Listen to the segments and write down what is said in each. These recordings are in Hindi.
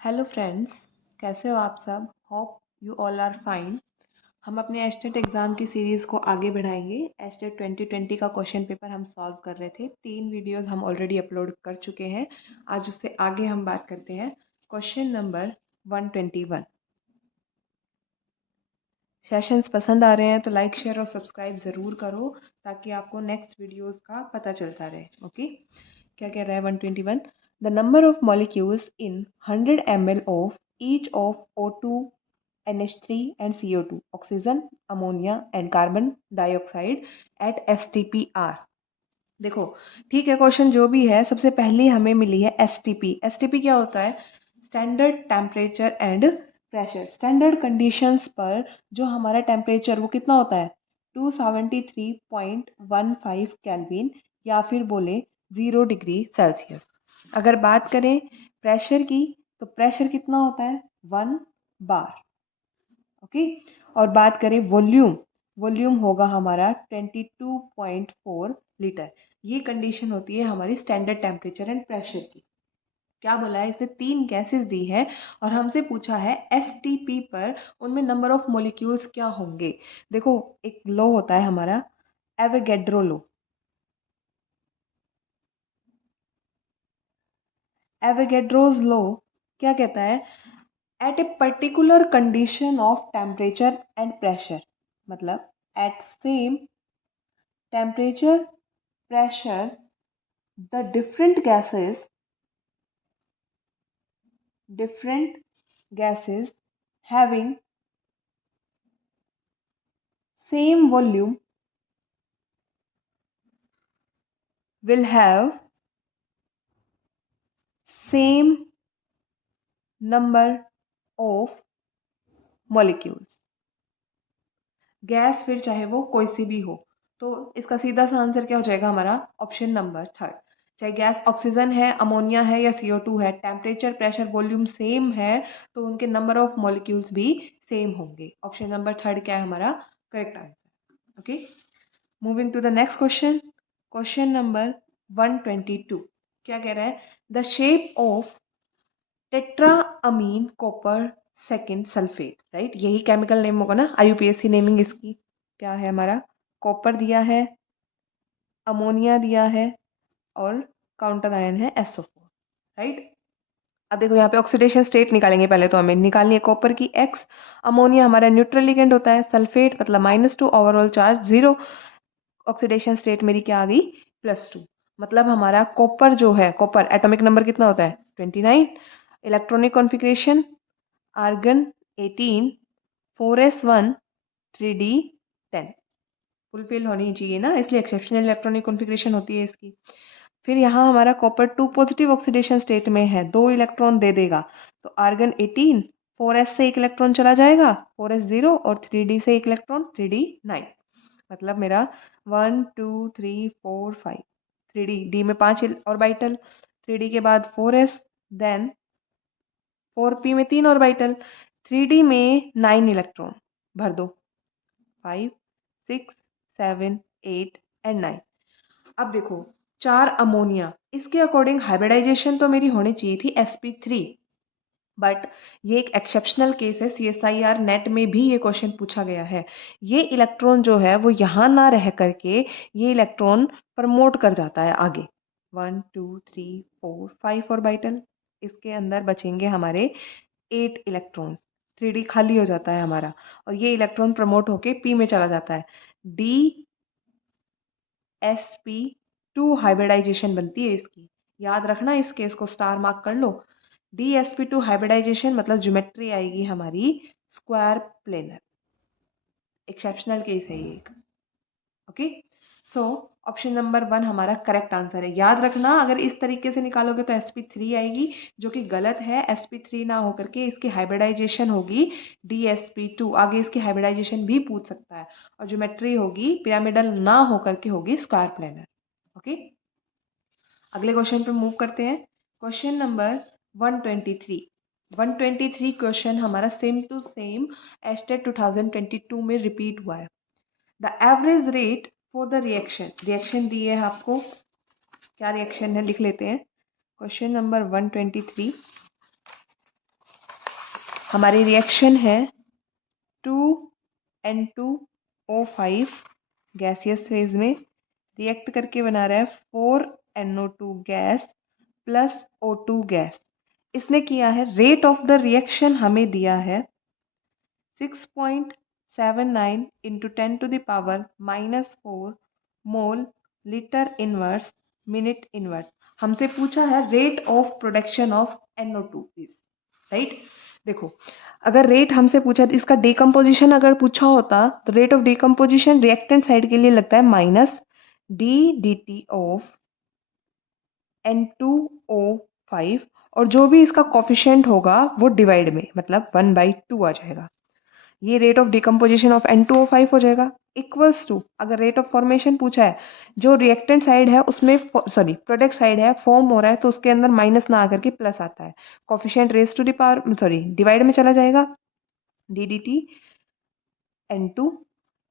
हेलो फ्रेंड्स, कैसे हो आप सब। Hope you all are fine. हम अपने एस्टेट एग्ज़ाम की सीरीज़ को आगे बढ़ाएंगे। एस्टेट 2020 का क्वेश्चन पेपर हम सॉल्व कर रहे थे। 3 वीडियोस हम ऑलरेडी अपलोड कर चुके हैं। आज उससे आगे हम बात करते हैं क्वेश्चन नंबर 121। सेशंस पसंद आ रहे हैं तो लाइक शेयर और सब्सक्राइब ज़रूर करो ताकि आपको नेक्स्ट वीडियोस का पता चलता रहे। ओके, क्या कह रहा है 121। The number of molecules in 100 ml of each of O2, NH3 and CO2, oxygen, ammonia and carbon dioxide eight STPR। देखो, ठीक है, क्वेश्चन जो भी है सबसे पहले हमें मिली है STP। STP क्या होता है? Standard temperature and pressure. Standard conditions पर जो हमारा टेम्परेचर वो कितना होता है? 273.15 केल्विन या फिर बोले 0 डिग्री सेल्सियस। अगर बात करें प्रेशर की तो प्रेशर कितना होता है? 1 बार। ओके, और बात करें वॉल्यूम, वॉल्यूम होगा हमारा 22.4 लीटर। ये कंडीशन होती है हमारी स्टैंडर्ड टेम्परेचर एंड प्रेशर की। क्या बोला है? इसने 3 गैसेस दी है और हमसे पूछा है STP पर उनमें नंबर ऑफ मॉलिक्यूल्स क्या होंगे। देखो, एक लॉ होता है हमारा एवोगैड्रो लॉ। एवोगैड्रोज लॉ क्या कहता है? At a particular condition of temperature and pressure, मतलब at same temperature pressure, the different gases having same volume will have same number of molecules। Gas फिर चाहे वो कोई सी भी हो, तो इसका सीधा सा आंसर क्या हो जाएगा हमारा? Option number third. चाहे गैस ऑक्सीजन है, अमोनिया है या CO2 है, टेम्परेचर प्रेशर वॉल्यूम सेम है तो उनके नंबर ऑफ मॉलिक्यूल्स भी सेम होंगे। ऑप्शन नंबर थर्ड क्या है हमारा correct answer. Okay, moving to the next question. Question number 122 क्या कह रहा है? The shape of tetra amine copper second sulphate, right? यही केमिकल नेम होगा ना, IUPAC नेमिंग इसकी। क्या है हमारा? कॉपर दिया है, अमोनिया दिया है और काउंटर आयन है SO4, राइट? अब देखो यहाँ पे ऑक्सीडेशन स्टेट निकालेंगे। पहले तो हमें निकालनी है कॉपर की X। अमोनिया हमारा न्यूट्रल लिगेंड होता है। सल्फेट मतलब -2, ओवरऑल चार्ज 0। ऑक्सीडेशन स्टेट मेरी क्या आ गई? +2। मतलब हमारा कॉपर जो है, कॉपर एटॉमिक नंबर कितना होता है? 29। Electronic configuration argon 18, 4s1, 3d10 fulfil होनी चाहिए ना, इसलिए एक्सेप्शनल इलेक्ट्रॉनिक कॉन्फ़िगरेशन होती है इसकी। फिर यहाँ हमारा कॉपर 2 पॉजिटिव ऑक्सीडेशन स्टेट में है, 2 इलेक्ट्रॉन दे देगा। तो आर्गन 18, 4s से 1 इलेक्ट्रॉन चला जाएगा, 4s 0, और 3d से 1 इलेक्ट्रॉन, 3d 9। मतलब मेरा 1 2 3 4 5, 3d, डी में 5 ऑर्बिटल, 3d के बाद 4s, देन 4p में 3 ऑर्बिटल, 3d में 9 इलेक्ट्रॉन भर दो, 5 6 7 8 एंड 9। अब देखो, 4 अमोनिया, इसके अकॉर्डिंग हाइब्रिडाइजेशन तो मेरी होनी चाहिए थी sp3, बट ये एक एक्सेप्शनल केस है। CSIR नेट में भी ये क्वेश्चन पूछा गया है। ये इलेक्ट्रॉन जो है वो यहाँ ना रह करके ये इलेक्ट्रॉन प्रमोट कर जाता है आगे। 1 2 3 4 5 ऑर्बिटल, इसके अंदर बचेंगे हमारे 8 इलेक्ट्रॉन्स। 3d खाली हो जाता है हमारा और ये इलेक्ट्रॉन प्रमोट होके p में चला जाता है। DsP2 हाइब्रिडाइजेशन बनती है इसकी। याद रखना, इस केस को स्टार मार्क कर लो। DsP2 हाइब्रिडाइजेशन मतलब ज्योमेट्री आएगी हमारी स्क्वायर प्लेनर। एक्सेप्शनल केस है ये एक। ओके, सो ऑप्शन नंबर 1 हमारा करेक्ट आंसर है। याद रखना, अगर इस तरीके से निकालोगे तो sp3 आएगी, जो कि गलत है। sp3 ना होकर के इसकी हाइब्रिडाइजेशन होगी DsP2। आगे इसकी हाइब्रिडाइजेशन भी पूछ सकता है। और ज्योमेट्री होगी पिरामिडल ना होकर के होगी स्क्वायर प्लेनर। ओके, अगले क्वेश्चन पे मूव करते हैं। Question number 123। 123 क्वेश्चन हमारा सेम टू सेम एस्टेट 2022 में रिपीट हुआ है। The average rate for the reaction, reaction दी है आपको, क्या रिएक्शन है लिख लेते हैं। क्वेश्चन नंबर 123, हमारी रिएक्शन है 2N2O5 गैसियस फेज में रिएक्ट करके बना रहा है 4NO2 gas plus O2 gas. इसने किया है, रेट ऑफ द रिएक्शन हमें दिया है 6.79 into 10⁻⁻4 mole litre inverse minute inverse. हमसे पूछा है rate of production of NO2 is right. देखो, अगर रेट हमसे पूछा तो इसका डिकम्पोजिशन अगर पूछा होता तो rate of decomposition reactant side के लिए लगता है माइनस डी ऑफ N2O5 और जो भी इसका कोफिशिएंट होगा वो डिवाइड में, मतलब 1/2 आ जाएगा। ये rate of decomposition of N2O5 हो जाएगा इक्वल्स टू, अगर रेट ऑफ फॉर्मेशन पूछा है, जो रिएक्टेंट साइड है उसमें प्रोडक्ट साइड है फॉर्म हो रहा है तो उसके अंदर माइनस ना आकर के प्लस आता है, coefficient raise to the power divide में चला जाएगा डी N2।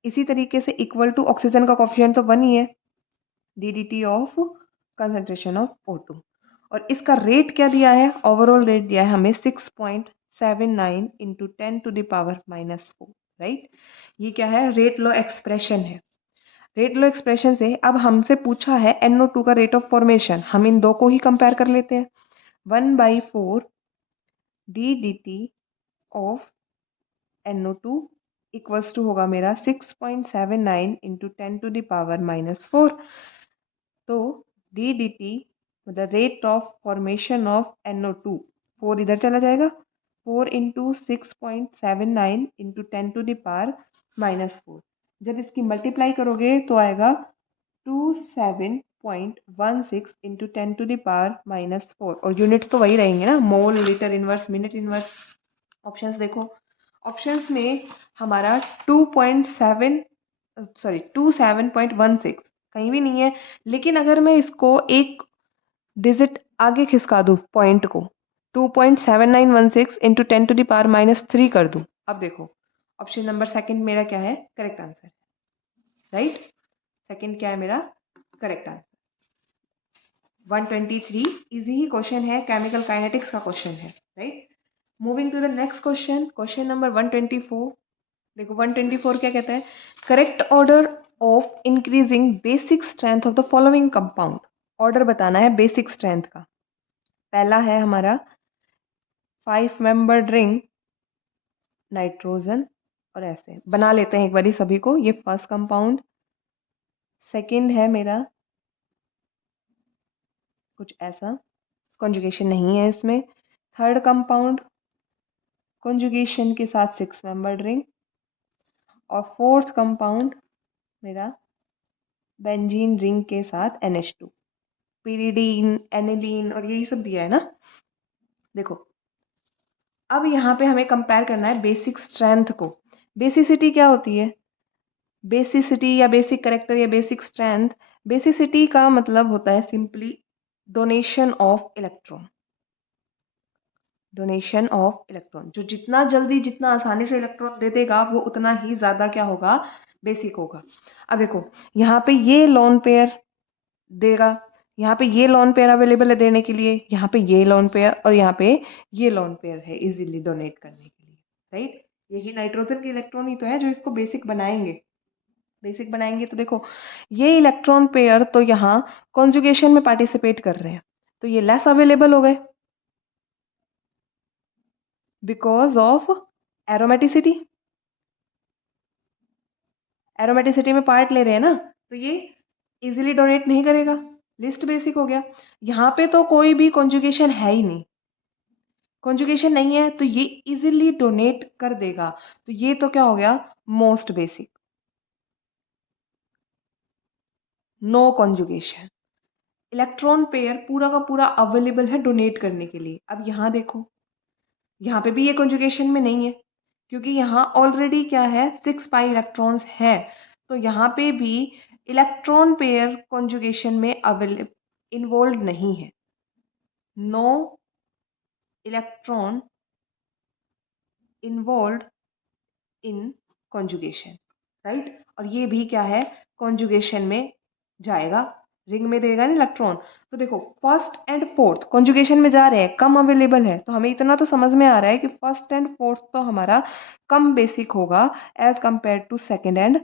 इसी तरीके से इक्वल टू ऑक्सीजन का कोफिशिएंट तो 1 ही है, D of concentration of O2। और इसका रेट क्या दिया है, ओवरऑल रेट दिया है हमें 6.79 इंटू 10⁻⁻4 राइट। ये क्या है, रेट लॉ एक्सप्रेशन है। रेट लॉ एक्सप्रेशन से अब हमसे पूछा है NO2 का रेट ऑफ फॉर्मेशन, हम इन दो को ही कंपेयर कर लेते हैं। 1/4 D of NO2 equals to होगा मेरा 6.79 इंटू 10⁻⁻4। तो डी मतलब rate of formation of NO2, 4 इधर चला जाएगा, 4 इंटू 6.79 इंटू 10⁻⁻4। जब इसकी मल्टीप्लाई करोगे तो आएगा 27.16 इंटू 10⁻⁻4 और यूनिट तो वही रहेंगे ना, mole litre inverse minute inverse. Options देखो, ऑप्शंस में हमारा 27.16 कहीं भी नहीं है, लेकिन अगर मैं इसको एक डिजिट आगे खिसका दूँ पॉइंट को, 2.7916 इंटू 10⁻³ कर दूँ। अब देखो, ऑप्शन नंबर सेकंड मेरा क्या है, करेक्ट आंसर राइट। सेकंड क्या है मेरा करेक्ट आंसर। 123 इजी ही क्वेश्चन है, केमिकल काइनेटिक्स का क्वेश्चन है right. Moving to the next question, question number 124। देखो 124 क्या कहता है, correct order of increasing basic strength of the following compound. Order बताना है बेसिक स्ट्रेंथ का। पहला है हमारा 5 मेंबर्ड रिंग नाइट्रोजन, और ऐसे बना लेते हैं एक बारी सभी को। ये फर्स्ट कंपाउंड। सेकंड है मेरा कुछ ऐसा, कॉन्जुगेशन नहीं है इसमें। थर्ड कंपाउंड कॉन्जुगेशन के साथ 6 मेंबर्ड रिंग। और फोर्थ कंपाउंड मेरा बेंजीन रिंग के साथ NH2, पिरिडीन, एनिलीन और यही सब दिया है ना। देखो, अब यहाँ पे हमें कंपेयर करना है बेसिक स्ट्रेंथ को। बेसिसिटी क्या होती है, बेसिसिटी या बेसिक करेक्टर या बेसिक स्ट्रेंथ, बेसिसिटी का मतलब होता है simply donation of electron. Donation of electron, जो जितना जल्दी जितना आसानी से इलेक्ट्रॉन दे देगा वो उतना ही ज़्यादा क्या होगा, बेसिक होगा। अब देखो, यहाँ पे ये लोन पेयर देगा, यहाँ पे ये लोन पेयर अवेलेबल है देने के लिए, यहाँ पे ये लोन पेयर और यहाँ पे ये लोन पेयर है इजीली डोनेट करने के लिए राइट। यही नाइट्रोजन के इलेक्ट्रॉन ही तो है जो इसको बेसिक बनाएंगे। बेसिक बनाएंगे तो देखो, ये इलेक्ट्रॉन पेयर तो यहाँ कॉन्जुगेशन में पार्टिसिपेट कर रहे हैं, तो ये लेस अवेलेबल हो गए बिकॉज ऑफ एरोमेटिसिटी। एरोमेटिसिटी में पार्ट ले रहे हैं ना, तो ये इजीली डोनेट नहीं करेगा, लिस्ट बेसिक हो गया। यहाँ पे तो कोई भी कॉन्जुगेशन है ही नहीं, कॉन्जुगेशन नहीं है तो ये इजीली डोनेट कर देगा, तो ये तो क्या हो गया, most basic. No conjugation, electron pair पूरा का पूरा अवेलेबल है डोनेट करने के लिए। अब यहाँ देखो, यहाँ पे भी ये कॉन्जुगेशन में नहीं है क्योंकि यहाँ ऑलरेडी क्या है, 6 पाई इलेक्ट्रॉन्स हैं, तो यहाँ पे भी इलेक्ट्रॉन पेयर कॉन्जुगेशन में अवेलेबल इन्वॉल्व नहीं है। No electron involve in conjugation right. और ये भी क्या है, कॉन्जुगेशन में जाएगा रिंग में देगा ना इलेक्ट्रॉन। तो देखो फर्स्ट एंड फोर्थ कॉन्जुगेशन में जा रहे हैं, कम अवेलेबल है, तो हमें इतना तो समझ में आ रहा है कि फर्स्ट एंड फोर्थ तो हमारा कम बेसिक होगा as compare to second and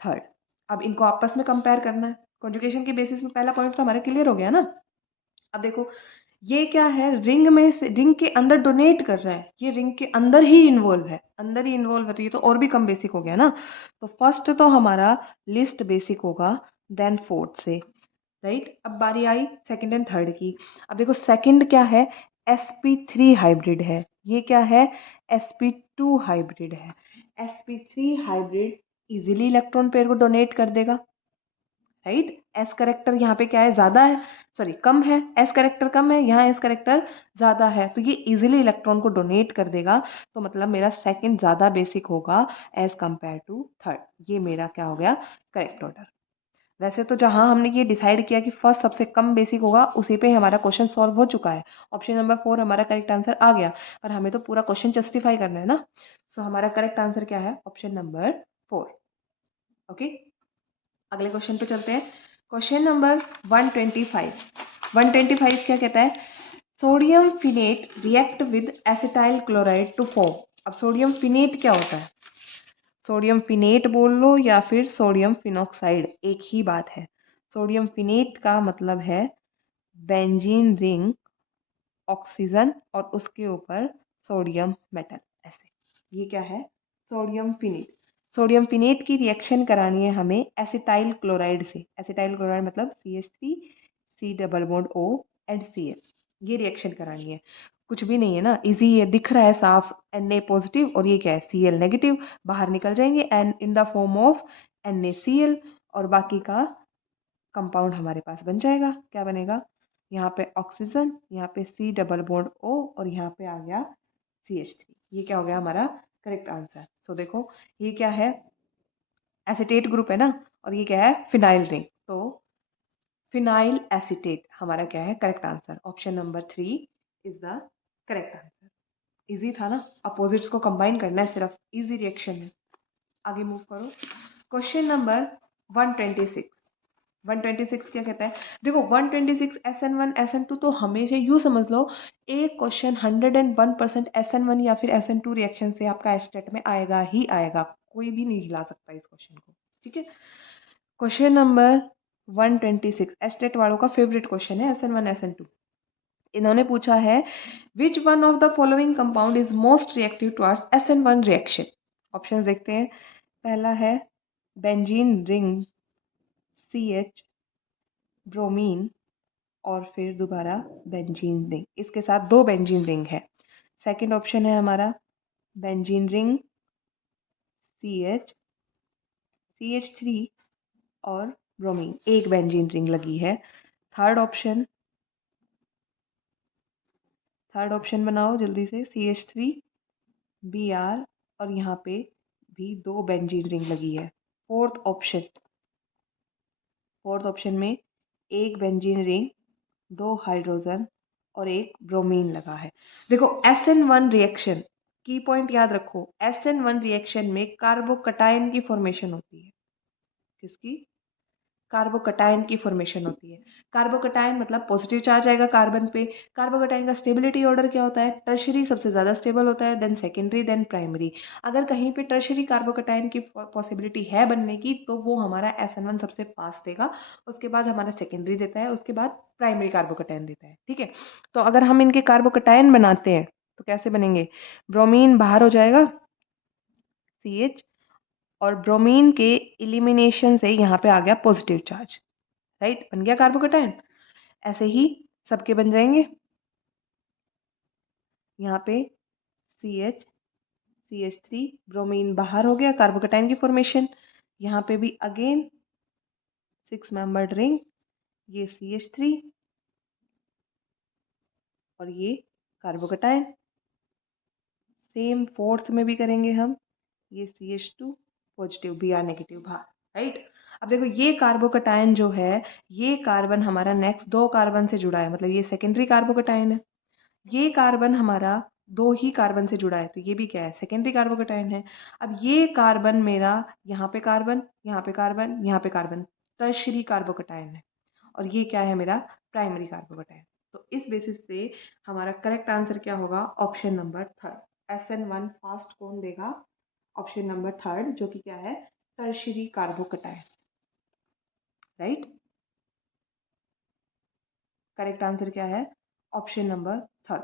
third. अब इनको आपस में कंपेयर करना है, कॉन्जुगेशन के बेसिस में पहला पॉइंट तो हमारा क्लियर हो गया ना। अब देखो ये क्या है, रिंग में से रिंग के अंदर डोनेट कर रहा है, ये रिंग के अंदर ही इन्वॉल्व है, अंदर ही इन्वॉल्व है, तो ये तो और भी कम बेसिक हो गया ना। तो फर्स्ट तो हमारा लिस्ट बेसिक होगा, देन फोर्थ से, राइट। अब बारी आई सेकंड एंड थर्ड की। अब देखो सेकंड क्या है, sp3 हाइब्रिड है, ये क्या है, sp2 हाइब्रिड है। sp3 hybrid easily electron pair को डोनेट कर देगा, राइट। एस करेक्टर यहाँ पे क्या है, ज़्यादा है, सॉरी कम है, एस करेक्टर कम है, यहाँ एस करेक्टर ज़्यादा है, तो ये इजीली इलेक्ट्रॉन को डोनेट कर देगा। तो मतलब मेरा सेकंड ज़्यादा बेसिक होगा एज कंपेयर टू थर्ड। ये मेरा क्या हो गया, करेक्ट ऑर्डर। वैसे तो जहाँ हमने ये डिसाइड किया कि फर्स्ट सबसे कम बेसिक होगा, उसी पे हमारा क्वेश्चन सॉल्व हो चुका है, ऑप्शन नंबर 4 हमारा करेक्ट आंसर आ गया। पर हमें तो पूरा क्वेश्चन जस्टिफाई करना है ना, तो हमारा करेक्ट आंसर क्या है, ऑप्शन नंबर 4। ओके, अगले क्वेश्चन पे चलते हैं। Question number 125। 125 क्या कहता है, sodium phenate react with acetyl chloride to form. अब सोडियम फिनेट क्या होता है, सोडियम फिनेट बोल लो या फिर सोडियम फिनॉक्साइड, एक ही बात है। सोडियम फिनेट का मतलब है बेंजीन रिंग, ऑक्सीजन और उसके ऊपर सोडियम मेटल, ऐसे। ये क्या है, सोडियम फिनेट। सोडियम फिनेट की रिएक्शन करानी है हमें एसिटाइल क्लोराइड से, एसिटाइल क्लोराइड मतलब CH3 C double bond O and Cl, ये रिएक्शन करानी है। कुछ भी नहीं है ना, इजी है, दिख रहा है साफ, Na पॉजिटिव और ये क्या है Cl नेगेटिव, बाहर निकल जाएंगे and in the form of NaCl, और बाकी का कंपाउंड हमारे पास बन जाएगा। क्या बनेगा, यहाँ पे ऑक्सीजन, यहाँ पे C डबल बॉन्ड O और यहाँ पे आ गया CH3। ये क्या हो गया हमारा करेक्ट आंसर। सो देखो ये क्या है, एसिटेट ग्रुप है ना, और ये क्या है फिनाइल रिंग, तो फिनाइल एसिटेट हमारा क्या है correct answer. Option number 3 is the correct answer. Easy था ना, अपोजिट्स को कंबाइन करना है, सिर्फ इजी रिएक्शन है। आगे मूव करो। Question number 126। 126 क्या कहता है, देखो 126 SN1 SN2 तो हमेशा यूँ समझ लो, एक क्वेश्चन 101% SN1 या फिर SN2 रिएक्शन से आपका एस्टेट में आएगा ही आएगा, कोई भी नहीं हिला सकता इस क्वेश्चन को, ठीक है। क्वेश्चन नंबर 126 एस्टेट वालों का फेवरेट क्वेश्चन है, SN1 SN2। इन्होंने पूछा है which one of the following compound is most reactive towards SN1 reaction. Options देखते हैं, पहला है बेंजीन रिंग, CH, ब्रोमीन और फिर दोबारा बेंजीन रिंग, इसके साथ दो बेंजीन रिंग है। सेकंड ऑप्शन है हमारा बेंजीन रिंग, CH, CH3 और ब्रोमीन, एक बेंजीन रिंग लगी है। थर्ड ऑप्शन, थर्ड ऑप्शन बनाओ जल्दी से, CH3, Br और यहाँ पे भी दो बेंजीन रिंग लगी है। फोर्थ ऑप्शन, फोर्थ ऑप्शन में एक बेंजीन रिंग, दो हाइड्रोजन और एक ब्रोमीन लगा है। देखो SN1 रिएक्शन, की पॉइंट याद रखो, SN1 रिएक्शन में कार्बोकटायन की फॉर्मेशन होती है। किसकी, कार्बोकटायन की फॉर्मेशन होती है। कार्बोकटायन मतलब पॉजिटिव चार्ज आएगा कार्बन पे। कार्बोकटायन का स्टेबिलिटी ऑर्डर क्या होता है, टर्शरी सबसे ज़्यादा स्टेबल होता है, देन सेकेंडरी, देन प्राइमरी। अगर कहीं पे टर्शरी कार्बोकटायन की पॉसिबिलिटी है बनने की, तो वो हमारा SN1 सबसे फास्ट देगा, उसके बाद हमारा सेकेंडरी देता है, उसके बाद प्राइमरी कार्बोकटायन देता है, ठीक है। तो अगर हम इनके कार्बोकटायन बनाते हैं तो कैसे बनेंगे, ब्रोमीन बाहर हो जाएगा, CH, और ब्रोमीन के इलिमिनेशन से यहाँ पे आ गया पॉजिटिव चार्ज, राइट, बन गया कार्बोकटायन। ऐसे ही सबके बन जाएंगे, यहाँ पे CH, CH3, ब्रोमीन बाहर हो गया, कार्बोकटायन की फॉर्मेशन। यहाँ पे भी अगेन 6 मेंबर्ड रिंग, ये CH3 और ये कार्बोकटायन। सेम फोर्थ में भी करेंगे हम, ये CH2 पॉजिटिव, Br नेगेटिव बाहर, राइट। अब देखो ये कार्बोकटायन जो है, ये कार्बन हमारा नेक्स्ट दो कार्बन से जुड़ा है, मतलब ये सेकेंडरी कार्बोकटायन है। ये कार्बन हमारा दो ही कार्बन से जुड़ा है, तो ये भी क्या है, सेकेंडरी कार्बोकटायन है। अब ये कार्बन मेरा यहाँ पे कार्बन, यहाँ पे कार्बन, यहाँ पे कार्बन, टर्शरी कार्बोकटायन है। और ये क्या है मेरा प्राइमरी कार्बोकेटायन। तो इस बेसिस पे हमारा करेक्ट आंसर क्या होगा, option number third, SN1 fast कौन देगा, ऑप्शन नंबर थर्ड, जो कि क्या है tertiary carbocation, right. Correct answer क्या है, ऑप्शन नंबर थर्ड।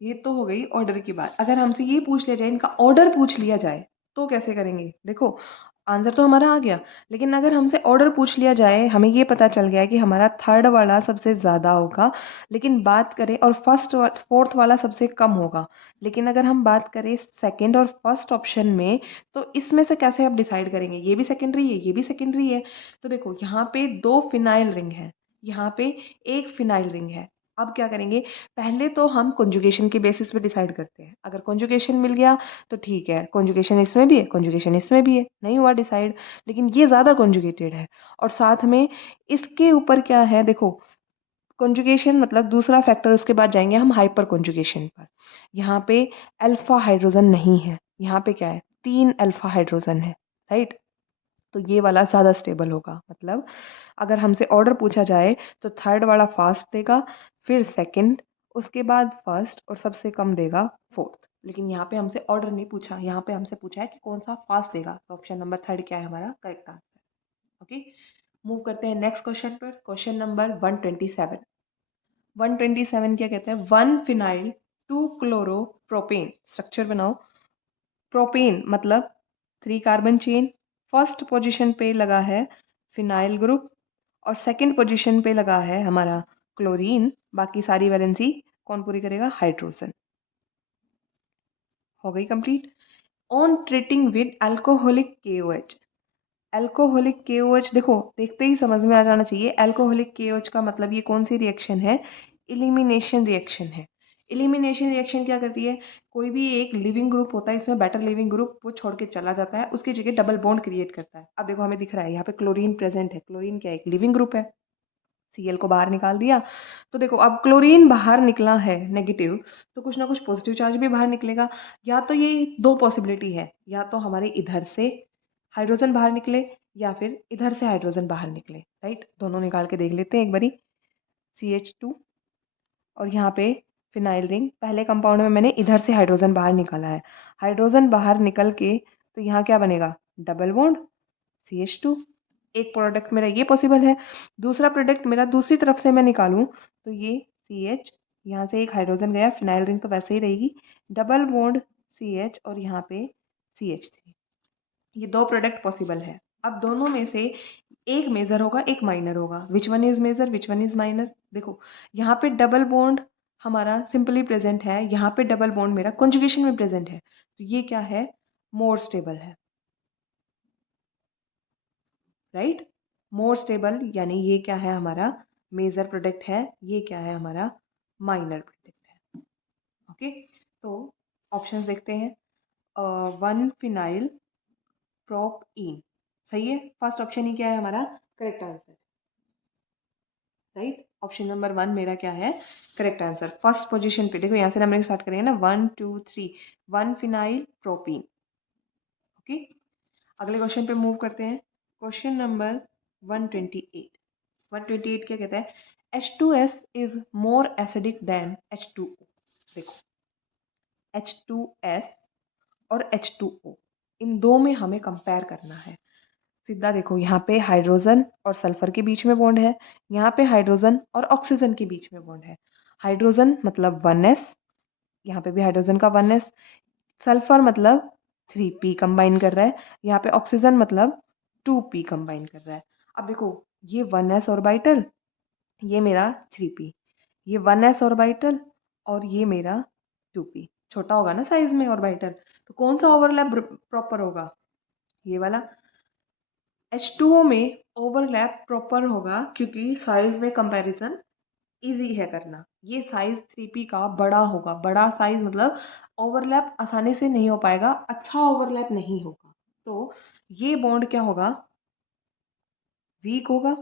ये तो हो गई ऑर्डर की बात। अगर हमसे ये पूछ लिया जाए, इनका ऑर्डर पूछ लिया जाए, तो कैसे करेंगे। देखो आंसर तो हमारा आ गया, लेकिन अगर हमसे ऑर्डर पूछ लिया जाए, हमें ये पता चल गया कि हमारा थर्ड वाला सबसे ज़्यादा होगा, लेकिन बात करें और फोर्थ वाला सबसे कम होगा, लेकिन अगर हम बात करें सेकंड और फर्स्ट ऑप्शन में, तो इसमें से कैसे आप डिसाइड करेंगे, ये भी सेकेंडरी है, ये भी सेकेंडरी है। तो देखो यहाँ पे 2 फिनाइल रिंग है, यहाँ पे 1 फिनाइल रिंग है। अब क्या करेंगे, पहले तो हम कॉन्जुगेशन के बेसिस पे डिसाइड करते हैं। अगर कॉन्जुगेशन मिल गया तो ठीक है, कॉन्जुगेशन इसमें भी है, कॉन्जुगेशन इसमें भी है, नहीं हुआ डिसाइड, लेकिन ये ज़्यादा कॉन्जुगेटेड है। और साथ में इसके ऊपर क्या है, देखो कॉन्जुगेशन मतलब दूसरा फैक्टर, उसके बाद जाएंगे हम हाइपर कॉन्जुगेशन पर। यहाँ पे अल्फा हाइड्रोजन नहीं है, यहाँ पे क्या है 3 अल्फा हाइड्रोजन है, राइट। तो ये वाला ज़्यादा स्टेबल होगा। मतलब अगर हमसे ऑर्डर पूछा जाए तो थर्ड वाला फास्ट देगा, फिर सेकंड, उसके बाद फर्स्ट, और सबसे कम देगा फोर्थ। लेकिन यहाँ पे हमसे ऑर्डर नहीं पूछा, यहाँ पे हमसे पूछा है कि कौन सा फास्ट देगा। तो ऑप्शन नंबर थर्ड क्या है हमारा करेक्ट आंसर। ओके, मूव करते हैं नेक्स्ट क्वेश्चन पर। Question number 127। 127 क्या कहते हैं, 1 फिनाइल 2 क्लोरो प्रोपेन। स्ट्रक्चर बनाओ। प्रोपेन मतलब 3 कार्बन चेन, फर्स्ट पोजीशन पे लगा है फिनाइल ग्रुप, और सेकंड पोजीशन पे लगा है हमारा क्लोरीन। बाकी सारी वैलेंसी कौन पूरी करेगा, हाइड्रोजन। हो गई complete. On treating with alcoholic KOH। Alcoholic KOH देखो देखते ही समझ में आ जाना चाहिए, अल्कोहलिक KOH का मतलब ये कौन सी रिएक्शन है, इलिमिनेशन रिएक्शन है। इलिमिनेशन रिएक्शन क्या करती है, कोई भी एक लिविंग ग्रुप होता है, इसमें बेटर लिविंग ग्रुप वो छोड़ के चला जाता है, उसकी जगह डबल बॉन्ड क्रिएट करता है। अब देखो हमें दिख रहा है यहाँ पे क्लोरीन प्रेजेंट है, क्लोरीन क्या है, एक लिविंग ग्रुप है, Cl को बाहर निकाल दिया। तो देखो अब क्लोरीन बाहर निकला है नेगेटिव, तो कुछ ना कुछ पॉजिटिव चार्ज भी बाहर निकलेगा। या तो ये 2 पॉसिबिलिटी है, या तो हमारे इधर से हाइड्रोजन बाहर निकले, या फिर इधर से हाइड्रोजन बाहर निकले, राइट। दोनों निकाल के देख लेते हैं एक बारी। CH2 और यहाँ पे फिनाइल रिंग, पहले कंपाउंड में मैंने इधर से हाइड्रोजन बाहर निकाला है, हाइड्रोजन बाहर निकल के तो यहाँ क्या बनेगा, डबल बॉन्ड CH2। एक प्रोडक्ट मेरा ये पॉसिबल है। दूसरा प्रोडक्ट मेरा दूसरी तरफ से मैं निकालूं तो ये CH, यहाँ से एक हाइड्रोजन गया, फिनाइल रिंग तो वैसे ही रहेगी, डबल बॉन्ड CH, और यहाँ पे CH3। ये 2 प्रोडक्ट पॉसिबल है। अब दोनों में से एक मेजर होगा, एक माइनर होगा। Which one is major, which one is minor. देखो यहाँ पे डबल बॉन्ड हमारा सिंपली प्रेजेंट है, यहाँ पे डबल बॉन्ड मेरा कॉन्जुगेशन में प्रेजेंट है, तो ये क्या है, मोर स्टेबल है, राइट। मोर स्टेबल यानी ये क्या है हमारा मेजर प्रोडक्ट है, ये क्या है हमारा माइनर प्रोडक्ट है। ओके, तो ऑप्शंस देखते हैं। 1 फिनाइल प्रोप इन, सही है, फर्स्ट ऑप्शन ही क्या है हमारा correct answer, right. Option number 1 मेरा क्या है करेक्ट आंसर। फर्स्ट पोजीशन पे देखो, यहाँ से नंबरिंग स्टार्ट करेंगे ना, 1 2 3, 1 फिनाइल प्रोपीन। ओके, अगले क्वेश्चन पे मूव करते हैं। Question number 128। 128 क्या कहता है, H2S is more acidic then H2O। देखो H2S और H2O, इन दो में हमें कंपेयर करना है। सीधा देखो, यहाँ पे हाइड्रोजन और सल्फर के बीच में बॉन्ड है, यहाँ पे हाइड्रोजन और ऑक्सीजन के बीच में बॉन्ड है। हाइड्रोजन मतलब 1s, यहाँ पे भी हाइड्रोजन का 1s, सल्फर मतलब 3p कंबाइन कर रहा है, यहाँ पे ऑक्सीजन मतलब 2p कंबाइन कर रहा है। अब देखो ये 1s ऑर्बिटल, ये मेरा 3p, ये 1s ऑर्बिटल और ये मेरा 2p। छोटा होगा ना साइज में ऑर्बिटल, तो कौन सा ओवरलैप प्रॉपर होगा, ये वाला। H2O में ओवरलैप प्रॉपर होगा क्योंकि साइज में कंपैरिजन इजी है करना। ये साइज 3p का बड़ा होगा, बड़ा साइज मतलब ओवरलैप आसानी से नहीं हो पाएगा, अच्छा ओवरलैप नहीं होगा। तो ये बॉन्ड क्या होगा, वीक होगा।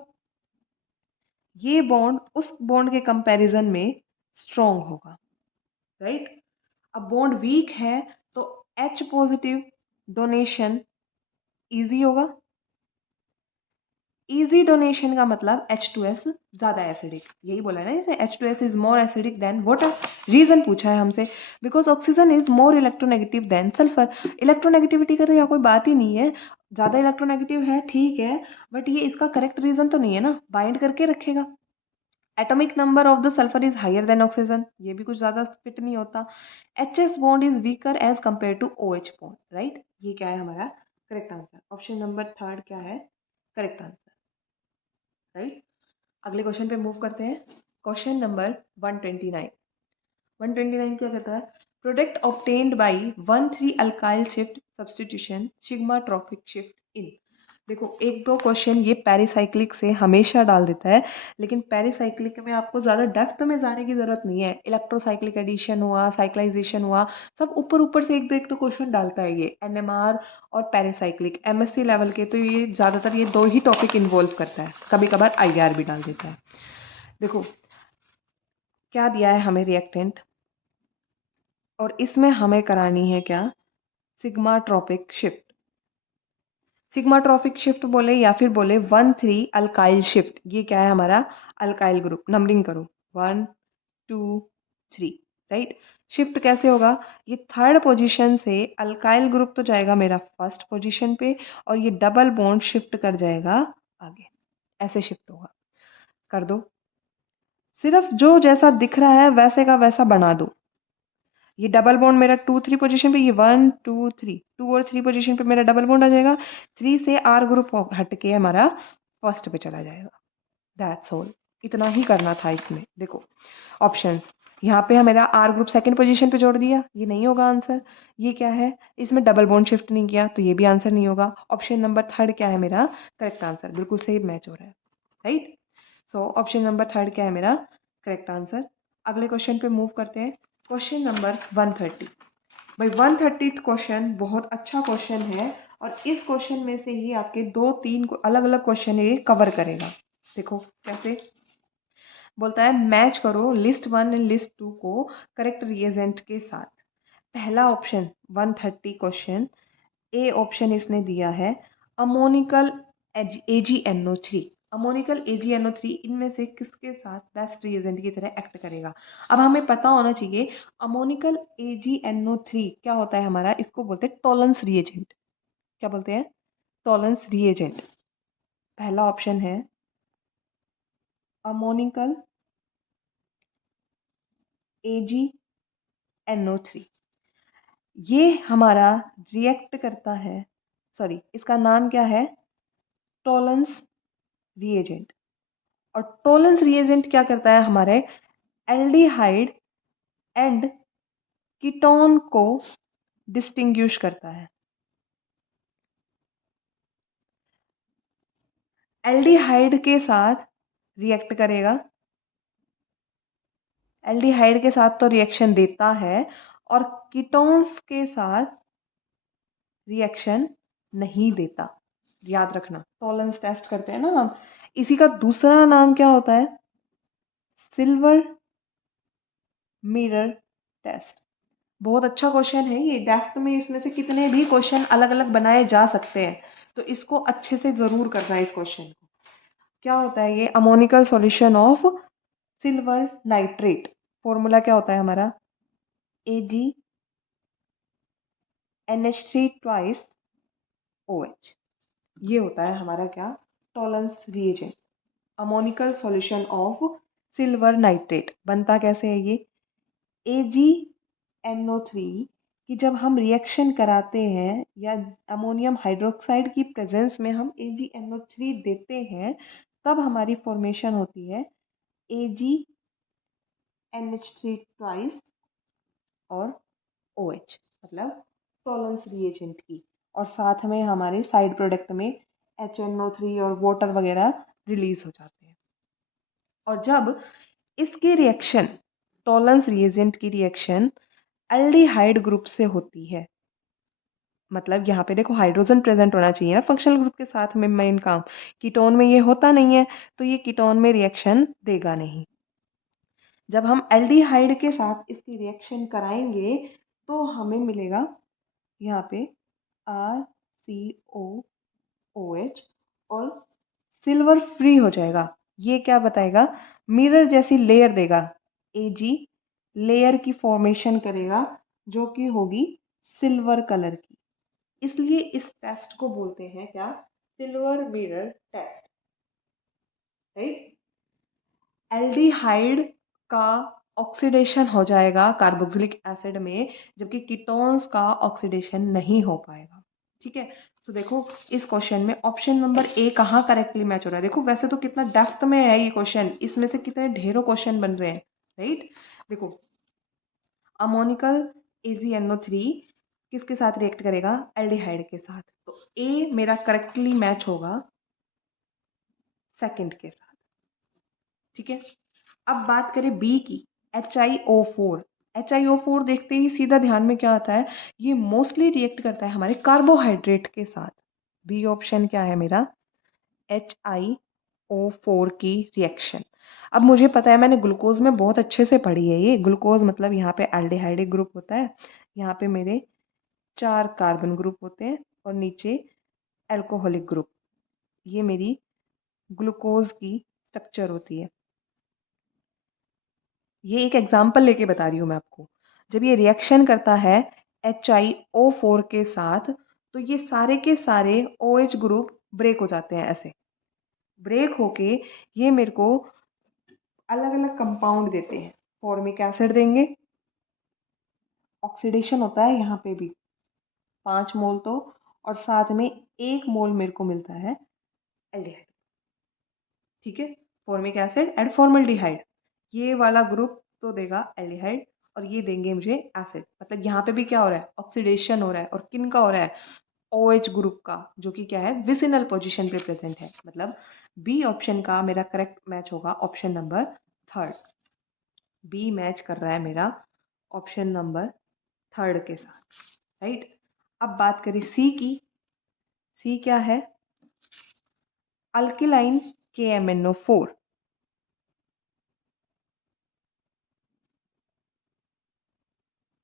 ये बॉन्ड उस बॉन्ड के कंपैरिजन में स्ट्रॉन्ग होगा, राइट। अब बॉन्ड वीक है तो H पॉजिटिव डोनेशन इजी होगा, इजी डोनेशन का मतलब H2S ज़्यादा एसिडिक, यही बोला है ना इसे, H2S is more acidic then water. Reason पूछा है हमसे, because oxygen is more electronegative than sulphur. Electronegativity का तो यहाँ कोई बात ही नहीं है, ज़्यादा इलेक्ट्रोनेगेटिव है ठीक है, बट ये इसका करेक्ट रीज़न तो नहीं है ना, बाइंड करके रखेगा। Atomic number of the sulphur is higher than oxygen, ये भी कुछ ज़्यादा फिट नहीं होता। HS bond is weaker as compare to OH bond, right. ये क्या है हमारा correct answer, option number third क्या है करेक्ट आंसर, राइट। अगले क्वेश्चन पे मूव करते हैं। Question number 129। 129 क्या कहता है, product obtained by 1,3 alkyl shift substitution sigmatropic shift in. देखो एक दो क्वेश्चन ये पेरिसाइक्लिक से हमेशा डाल देता है, लेकिन पेरिसाइक्लिक में आपको ज़्यादा डेप्थ में जाने की ज़रूरत नहीं है। इलेक्ट्रोसाइक्लिक एडिशन हुआ, साइक्लाइजेशन हुआ, सब ऊपर ऊपर से एक दो क्वेश्चन डालता है ये। NMR और पेरिसाइक्लिक MSc लेवल के तो ये ज़्यादातर ये दो ही टॉपिक इन्वॉल्व करता है, कभी कभार IR भी डाल देता है। देखो क्या दिया है हमें रिएक्टेंट, और इसमें हमें करानी है क्या, sigmatropic shift. Sigmatropic shift बोले या फिर बोले 1,3 अल्काइल शिफ्ट, ये क्या है हमारा अल्काइल ग्रुप। नंबरिंग करो 1 2 3, राइट। शिफ्ट कैसे होगा, ये थर्ड पोजीशन से अल्काइल ग्रुप तो जाएगा मेरा फर्स्ट पोजीशन पे, और ये डबल बॉन्ड शिफ्ट कर जाएगा आगे, ऐसे शिफ्ट होगा। कर दो, सिर्फ जो जैसा दिख रहा है वैसे का वैसा बना दो। ये डबल बॉन्ड मेरा 2 3 पोजीशन पे, ये 1 2 3, 2 और 3 पोजीशन पे मेरा डबल बॉन्ड आ जाएगा। 3 से R ग्रुप हट के हमारा फर्स्ट पे चला जाएगा। दैट्स ऑल, इतना ही करना था इसमें। देखो ऑप्शंस, यहाँ पे मेरा R ग्रुप सेकंड पोजीशन पे जोड़ दिया, ये नहीं होगा आंसर। ये क्या है, इसमें डबल बॉन्ड शिफ्ट नहीं किया तो ये भी आंसर नहीं होगा। ऑप्शन नंबर थर्ड क्या है मेरा करेक्ट आंसर, बिल्कुल सही मैच हो रहा है, right. So option number third क्या है मेरा करेक्ट आंसर। अगले क्वेश्चन पे मूव करते हैं। Question number 130। भाई 130 क्वेश्चन बहुत अच्छा क्वेश्चन है, और इस क्वेश्चन में से ही आपके दो तीन अलग अलग क्वेश्चन ये कवर करेगा। देखो कैसे बोलता है, मैच करो लिस्ट 1 एंड लिस्ट 2 को करेक्ट रिएजेंट के साथ। पहला ऑप्शन 130 क्वेश्चन, ए ऑप्शन इसने दिया है अमोनिकल AgNO3। अमोनिकल AgNO3 इनमें से किसके साथ बेस्ट रिएजेंट की तरह एक्ट करेगा। अब हमें पता होना चाहिए अमोनिकल AgNO3 क्या होता है हमारा, इसको बोलते हैं टॉलरेंस रिएजेंट। क्या बोलते हैं, टॉलरेंस रिएजेंट। पहला ऑप्शन है अमोनिकल AgNO3, ये हमारा रिएक्ट करता है, सॉरी इसका नाम क्या है, टॉलरेंस रिएजेंट। और टॉलरेंस रिएजेंट क्या करता है, हमारे एल्डिहाइड एंड कीटोन को डिस्टिंग्विश करता है। एल्डिहाइड के साथ रिएक्ट करेगा, एल्डिहाइड के साथ तो रिएक्शन देता है, और कीटोन्स के साथ रिएक्शन नहीं देता। याद रखना, टॉलरेंस टेस्ट करते हैं ना हम, इसी का दूसरा नाम क्या होता है, सिल्वर मिरर टेस्ट। बहुत अच्छा क्वेश्चन है ये, डेप्थ में इसमें से कितने भी क्वेश्चन अलग अलग बनाए जा सकते हैं, तो इसको अच्छे से ज़रूर करना है इस क्वेश्चन को। क्या होता है ये, ammoniacal solution of silver nitrate. Formula क्या होता है हमारा, AgNH3 ट्वाइस OH। ये होता है हमारा क्या, tolerance reagent. Ammoniacal solution of silver nitrate बनता कैसे है ये, AgNO3 कि जब हम रिएक्शन कराते हैं या अमोनियम हाइड्रोक्साइड की प्रेजेंस में हम AgNO3 देते हैं, तब हमारी फॉर्मेशन होती है AgNH3 ट्वाइस और OH, मतलब टॉलरेंस रिएजेंट की। और साथ में हमारे साइड प्रोडक्ट में HNO3 और वाटर वगैरह रिलीज हो जाते हैं। और जब इसकी रिएक्शन, टॉलरेंस रिएजेंट की रिएक्शन एल्डिहाइड ग्रुप से होती है, मतलब यहाँ पे देखो हाइड्रोजन प्रेजेंट होना चाहिए ना फंक्शनल ग्रुप के साथ में, मेन काम। कीटोन में ये होता नहीं है, तो ये कीटोन में रिएक्शन देगा नहीं। जब हम एल्डिहाइड के साथ इसकी रिएक्शन कराएंगे तो हमें मिलेगा यहाँ पे RCOOH और सिल्वर फ्री हो जाएगा। ये क्या बताएगा? मिरर जैसी लेयर देगा, Ag लेयर की फॉर्मेशन करेगा जो कि होगी सिल्वर कलर की। इसलिए इस टेस्ट को बोलते हैं क्या? Silver mirror test, right. Aldehyde का ऑक्सीडेशन हो जाएगा कार्बोक्सिलिक एसिड में, जबकि कीटोन्स का ऑक्सीडेशन नहीं हो पाएगा। ठीक है, तो देखो इस क्वेश्चन में ऑप्शन नंबर ए कहाँ करेक्टली मैच हो रहा है। देखो वैसे तो कितना डेप्थ में है ये क्वेश्चन, इसमें से कितने ढेरों क्वेश्चन बन रहे हैं, राइट। देखो अमोनिकल AgNO3 किसके साथ रिएक्ट करेगा? एल्डिहाइड के साथ। तो ए मेरा करेक्टली मैच होगा सेकंड के साथ। ठीक है, अब बात करें बी की, HiO4। HiO4 देखते ही सीधा ध्यान में क्या आता है? ये मोस्टली रिएक्ट करता है हमारे कार्बोहाइड्रेट के साथ। बी ऑप्शन क्या है मेरा? HiO4 की रिएक्शन। अब मुझे पता है, मैंने ग्लूकोज में बहुत अच्छे से पढ़ी है ये। ग्लूकोज मतलब यहाँ पे एल्डिहाइडिक ग्रुप होता है, यहाँ पे मेरे 4 कार्बन ग्रुप होते हैं और नीचे एल्कोहलिक ग्रुप। ये मेरी ग्लूकोज की स्ट्रक्चर होती है। ये एक एग्जाम्पल लेके बता रही हूँ मैं आपको। जब ये रिएक्शन करता है HiO4 के साथ, तो ये सारे के सारे OH ग्रुप ब्रेक हो जाते हैं। ऐसे ब्रेक होके ये मेरे को अलग अलग कंपाउंड देते हैं। फॉर्मिक एसिड देंगे, ऑक्सीडेशन होता है यहाँ पे भी 5 मोल तो, और साथ में 1 मोल मेरे को मिलता है एल्डिहाइड। ठीक है, फॉर्मिक एसिड एंड फॉर्मल्डिहाइड, ये वाला ग्रुप तो देगा एल्डिहाइड और ये देंगे मुझे एसिड। मतलब यहाँ पे भी क्या हो रहा है? ऑक्सीडेशन हो रहा है। और किन का हो रहा है? OH ग्रुप का, जो कि क्या है? विसिनल पोजीशन पे प्रेजेंट है। मतलब बी ऑप्शन का मेरा करेक्ट मैच होगा option number third. B match कर रहा है मेरा ऑप्शन नंबर थर्ड के साथ, राइट। अब बात करें सी की। सी क्या है? अल्किलाइन KMnO4,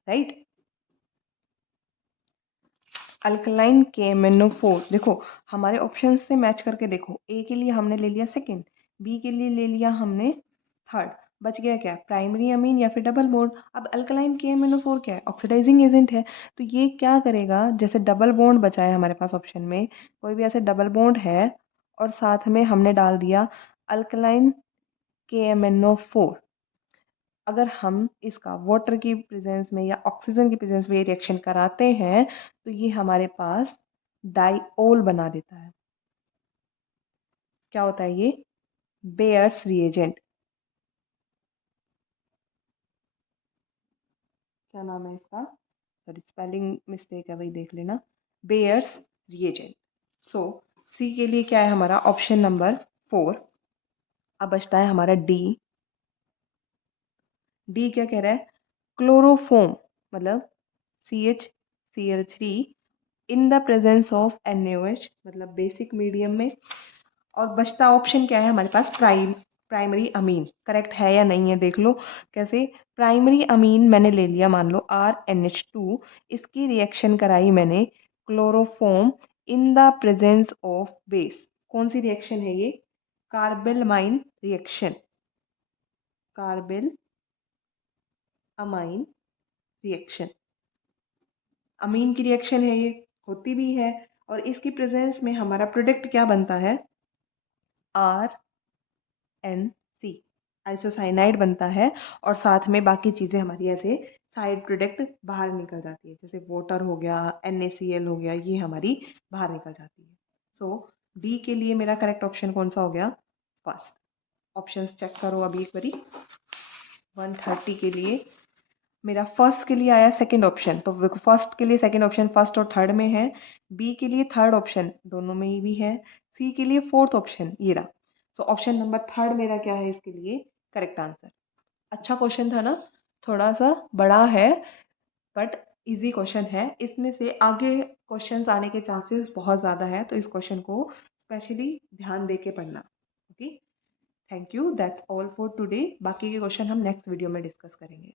राइट। अल्कलाइन KMnO4, देखो हमारे ऑप्शन से मैच करके देखो। ए के लिए हमने ले लिया सेकंड, बी के लिए ले लिया हमने थर्ड, बच गया क्या? प्राइमरी अमीन या फिर डबल बॉन्ड। अब अल्कलाइन KMnO4 क्या है? ऑक्सीडाइजिंग एजेंट है। तो ये क्या करेगा? जैसे डबल बॉन्ड बचा है हमारे पास ऑप्शन में, कोई भी ऐसे डबल बॉन्ड है और साथ में हमने डाल दिया अल्कलाइन KMnO4, अगर हम इसका वाटर की प्रेजेंस में या ऑक्सीजन की प्रेजेंस में रिएक्शन कराते हैं, तो ये हमारे पास डाइओल बना देता है। क्या होता है ये? Bears reagent. क्या नाम है इसका? सॉरी स्पेलिंग मिस्टेक है, वही देख लेना। Bears reagent. सो सी के लिए क्या है हमारा? Option number 4। अब बचता है हमारा डी। डी क्या कह रहा है? क्लोरोफोम, मतलब CHCl3 in the presence of NaOH, मतलब बेसिक मीडियम में। और बचता ऑप्शन क्या है हमारे पास? Primary amine. करेक्ट है या नहीं है देख लो। कैसे? प्राइमरी अमीन मैंने ले लिया, मान लो RNH2, इसकी रिएक्शन कराई मैंने chloroform in the presence of base. कौन सी रिएक्शन है ये? कार्बेलमाइन रिएक्शन। कार्बेल अमाइन रिएक्शन, अमीन की रिएक्शन है ये, होती भी है। और इसकी प्रेजेंस में हमारा प्रोडक्ट क्या बनता है? RNC, आइसोसाइनाइड बनता है। और साथ में बाकी चीज़ें हमारी ऐसे साइड प्रोडक्ट बाहर निकल जाती है, जैसे वाटर हो गया, NaCl हो गया, ये हमारी बाहर निकल जाती है। सो डी के लिए मेरा करेक्ट ऑप्शन कौन सा हो गया? फर्स्ट। ऑप्शंस चेक करो अभी एक बारी। 130 के लिए मेरा फर्स्ट के लिए आया सेकंड ऑप्शन, तो देखो फर्स्ट के लिए सेकंड ऑप्शन फर्स्ट और थर्ड में है। बी के लिए थर्ड ऑप्शन दोनों में ही भी है। सी के लिए फोर्थ ऑप्शन ये रहा। तो ऑप्शन नंबर थर्ड मेरा क्या है इसके लिए करेक्ट आंसर। अच्छा क्वेश्चन था ना, थोड़ा सा बड़ा है बट इजी क्वेश्चन है। इसमें से आगे क्वेश्चंस आने के चांसेस बहुत ज़्यादा है, तो इस क्वेश्चन को स्पेशली ध्यान दे के पढ़ना। Okay, thank you, that's all for today. बाकी के क्वेश्चन हम नेक्स्ट वीडियो में डिस्कस करेंगे।